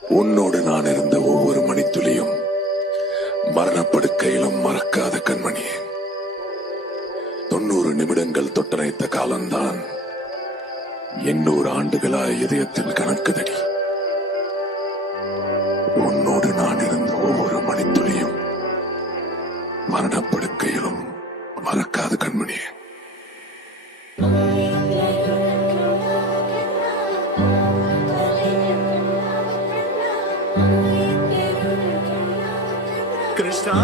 உன்னோடு நான் இருந்த ஒவ்வொரு மணித்துளியும் மரணப்படுக்கையிலும் மறக்காத கண்மணியே. 90 நிமிடங்கள் தொட்டனைத்த காலம்தான் 800 ஆண்டுகளாய் இதயத்தில் கணக்குதடி. உன்னோடு நான் இருந்த ஒவ்வொரு மணித்துளியும் மரணப்படுக்கையிலும் மறக்காத கண்மணியே. கிருஷ்ணா